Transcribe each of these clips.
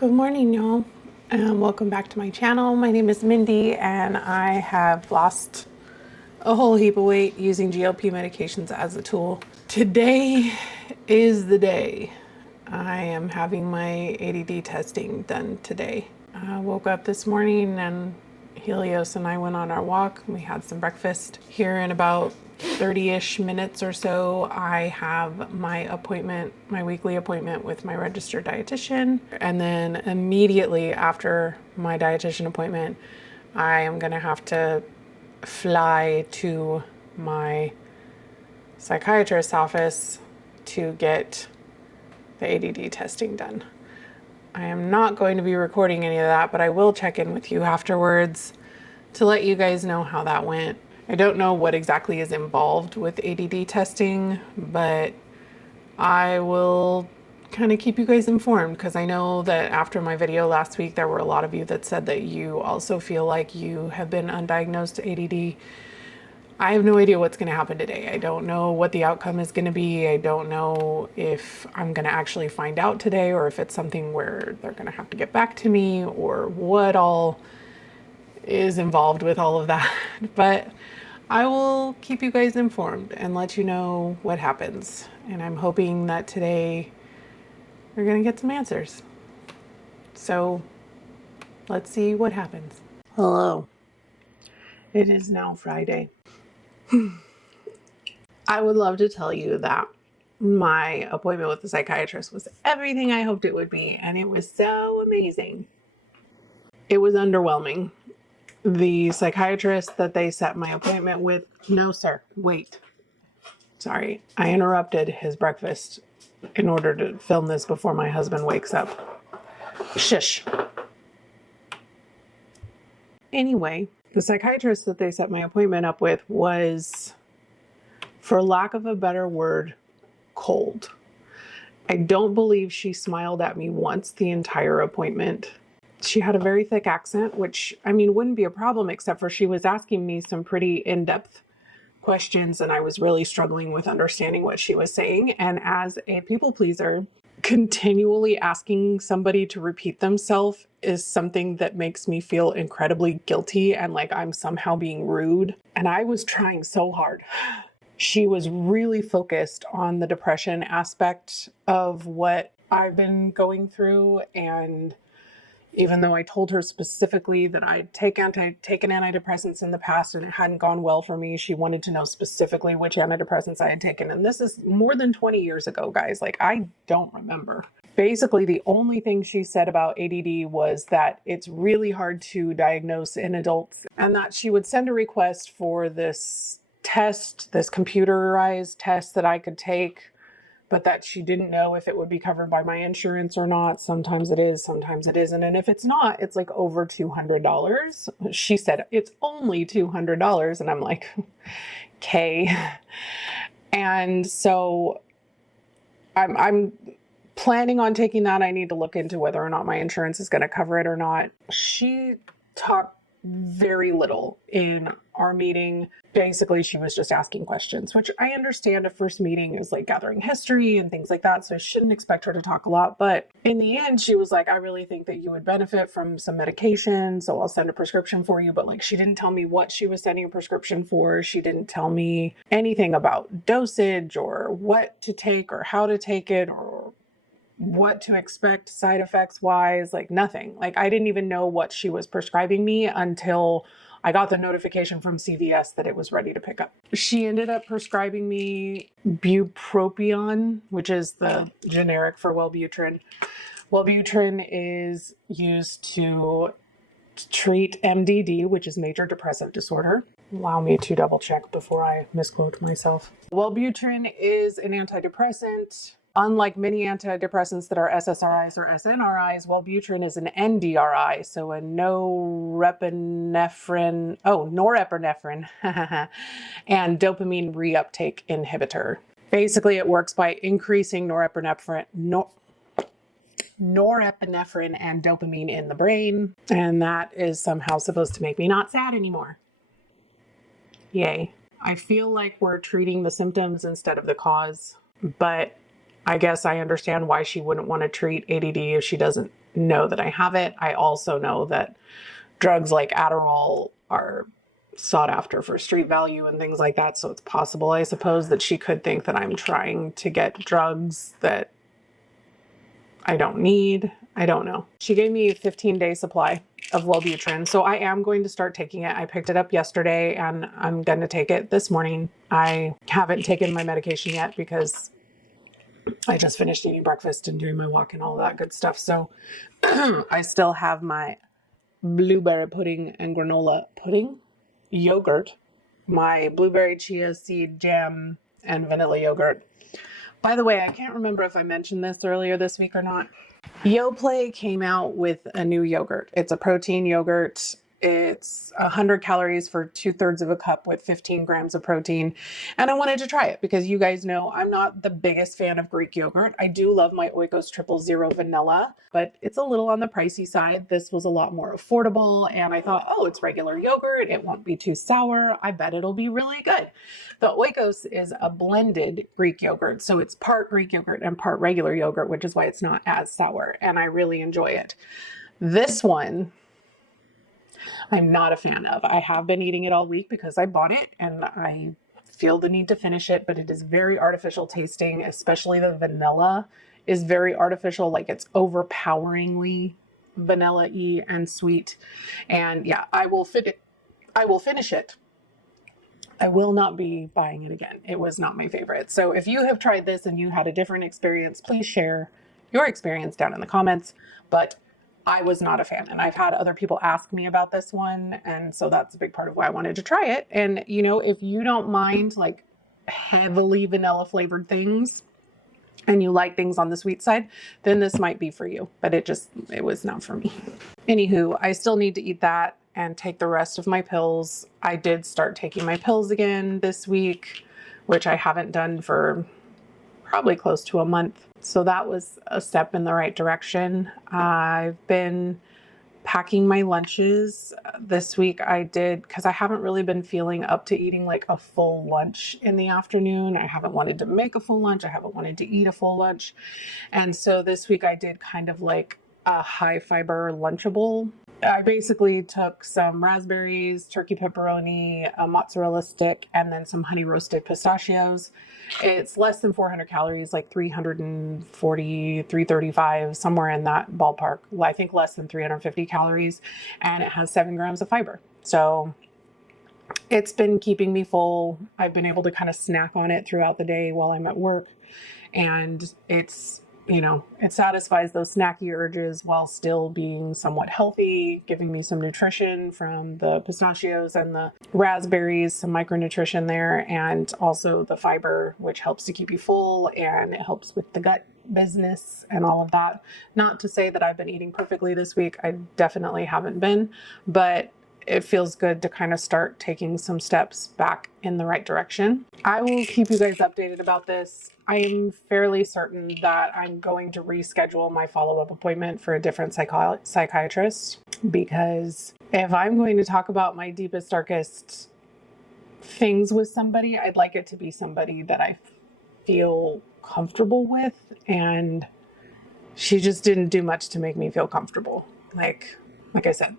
Good morning, y'all, and welcome back to my channel. My name is Mindy, and I have lost a whole heap of weight using GLP medications as a tool. Today is the day. I am having my ADD testing done today. I woke up this morning and Helios and I went on our walk. We had some breakfast. Here in about 30-ish minutes or so, I have my appointment, my weekly appointment with my registered dietitian. And then immediately after my dietitian appointment, I am gonna have to fly to my psychiatrist's office to get the ADD testing done. I am not going to be recording any of that, but I will check in with you afterwards to let you guys know how that went. I don't know what exactly is involved with ADD testing, but I will kind of keep you guys informed because I know that after my video last week, there were a lot of you that said that you also feel like you have been undiagnosed ADD. I have no idea what's going to happen today. I don't know what the outcome is going to be. I don't know if I'm going to actually find out today or if it's something where they're going to have to get back to me or what all is involved with all of that. But I will keep you guys informed and let you know what happens. And I'm hoping that today we're going to get some answers. So let's see what happens. Hello. It is now Friday. I would love to tell you that my appointment with the psychiatrist was everything I hoped it would be, and it was so amazing. It was underwhelming. The psychiatrist that they set my appointment with, no sir, wait. Sorry, I interrupted his breakfast in order to film this before my husband wakes up. Shush. Anyway, the psychiatrist that they set my appointment up with was, for lack of a better word, cold. I don't believe she smiled at me once the entire appointment. She had a very thick accent, which, I mean, wouldn't be a problem except for she was asking me some pretty in-depth questions and I was really struggling with understanding what she was saying. And as a people pleaser, continually asking somebody to repeat themselves is something that makes me feel incredibly guilty and like I'm somehow being rude. And I was trying so hard. She was really focused on the depression aspect of what I've been going through. And even though I told her specifically that I'd taken antidepressants in the past and it hadn't gone well for me, she wanted to know specifically which antidepressants I had taken. And this is more than 20 years ago, guys. Like, I don't remember. Basically, the only thing she said about ADD was that it's really hard to diagnose in adults and that she would send a request for this test, this computerized test that I could take, but that she didn't know if it would be covered by my insurance or not. Sometimes it is, sometimes it isn't. And if it's not, it's like over $200. She said, it's only $200. And I'm like, okay. And so I'm planning on taking that. I need to look into whether or not my insurance is going to cover it or not. She talked very little in our meeting. Basically, she was just asking questions, which I understand a first meeting is like gathering history and things like that. So I shouldn't expect her to talk a lot. But in the end, she was like, I really think that you would benefit from some medication. So I'll send a prescription for you. But like, she didn't tell me what she was sending a prescription for. She didn't tell me anything about dosage or what to take or how to take it or what to expect side effects wise, like nothing. Like I didn't even know what she was prescribing me until I got the notification from CVS that it was ready to pick up. She ended up prescribing me bupropion, which is the generic for Wellbutrin. Wellbutrin is used to treat MDD, which is Major Depressive Disorder. Allow me to double check before I misquote myself. Wellbutrin is an antidepressant. Unlike many antidepressants that are SSRIs or SNRIs, Wellbutrin is an NDRI, so a norepinephrine and dopamine reuptake inhibitor. Basically, it works by increasing norepinephrine and dopamine in the brain, and that is somehow supposed to make me not sad anymore. Yay. I feel like we're treating the symptoms instead of the cause, but I guess I understand why she wouldn't want to treat ADD if she doesn't know that I have it. I also know that drugs like Adderall are sought after for street value and things like that. So it's possible, I suppose, that she could think that I'm trying to get drugs that I don't need. I don't know. She gave me a 15-day supply of Wellbutrin. So I am going to start taking it. I picked it up yesterday and I'm going to take it this morning. I haven't taken my medication yet because I just finished eating breakfast and doing my walk and all that good stuff. So I still have my blueberry pudding and granola pudding, yogurt, my blueberry chia seed jam, and vanilla yogurt. By the way, I can't remember if I mentioned this earlier this week or not. Yoplait came out with a new yogurt. It's a protein yogurt. It's 100 calories for 2/3 of a cup with 15 grams of protein. And I wanted to try it because you guys know I'm not the biggest fan of Greek yogurt. I do love my Oikos Triple Zero vanilla, but it's a little on the pricey side. This was a lot more affordable. And I thought, oh, it's regular yogurt. It won't be too sour. I bet it'll be really good. The Oikos is a blended Greek yogurt. So it's part Greek yogurt and part regular yogurt, which is why it's not as sour. And I really enjoy it. This one, I'm not a fan of. I have been eating it all week because I bought it and I feel the need to finish it, but it is very artificial tasting, especially the vanilla is very artificial. Like it's overpoweringly vanilla-y and sweet. And yeah, I will finish it. I will not be buying it again. It was not my favorite. So if you have tried this and you had a different experience, please share your experience down in the comments. But I was not a fan. And I've had other people ask me about this one. And so that's a big part of why I wanted to try it. And, you know, if you don't mind like heavily vanilla flavored things and you like things on the sweet side, then this might be for you. But it was not for me. Anywho, I still need to eat that and take the rest of my pills. I did start taking my pills again this week, which I haven't done for probably close to a month. So that was a step in the right direction. I've been packing my lunches this week. I did, because I haven't really been feeling up to eating like a full lunch in the afternoon. I haven't wanted to make a full lunch. I haven't wanted to eat a full lunch. And so this week I did kind of like a high fiber Lunchable. I basically took some raspberries, turkey pepperoni, a mozzarella stick, and then some honey roasted pistachios. It's less than 400 calories, like 340, 335, somewhere in that ballpark. I think less than 350 calories, and it has 7 grams of fiber. So it's been keeping me full. I've been able to kind of snack on it throughout the day while I'm at work, and it's, you know, it satisfies those snacky urges while still being somewhat healthy, giving me some nutrition from the pistachios and the raspberries, some micronutrition there, and also the fiber, which helps to keep you full and it helps with the gut business and all of that. Not to say that I've been eating perfectly this week. I definitely haven't been, but it feels good to kind of start taking some steps back in the right direction. I will keep you guys updated about this. I am fairly certain that I'm going to reschedule my follow-up appointment for a different psychiatrist, because if I'm going to talk about my deepest, darkest things with somebody, I'd like it to be somebody that I feel comfortable with. And she just didn't do much to make me feel comfortable. Like I said,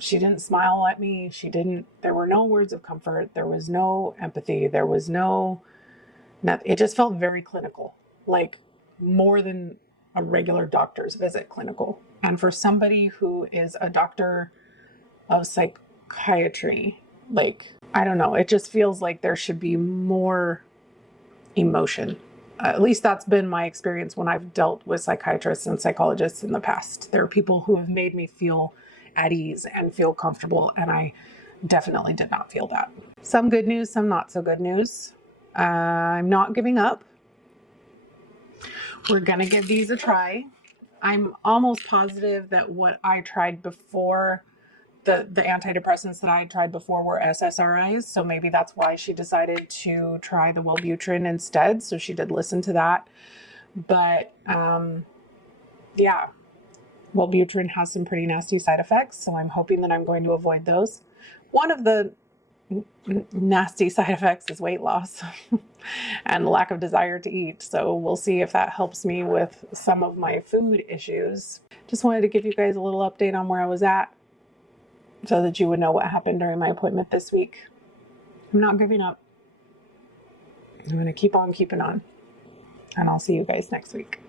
she didn't smile at me. There were no words of comfort. There was no empathy. There was nothing. It just felt very clinical, like more than a regular doctor's visit clinical. And for somebody who is a doctor of psychiatry, like, I don't know, it just feels like there should be more emotion. At least that's been my experience when I've dealt with psychiatrists and psychologists in the past. There are people who have made me feel at ease and feel comfortable, and I definitely did not feel that. Some good news, some not so good news. I'm not giving up. We're gonna give these a try. I'm almost positive that what I tried before, the antidepressants that I tried before were SSRIs, so maybe that's why she decided to try the Wellbutrin instead. So she did listen to that. But yeah, Wellbutrin has some pretty nasty side effects, so I'm hoping that I'm going to avoid those. One of the nasty side effects is weight loss and lack of desire to eat. So we'll see if that helps me with some of my food issues. just wanted to give you guys a little update on where I was at so that you would know what happened during my appointment this week. I'm not giving up. I'm going to keep on keeping on. And I'll see you guys next week.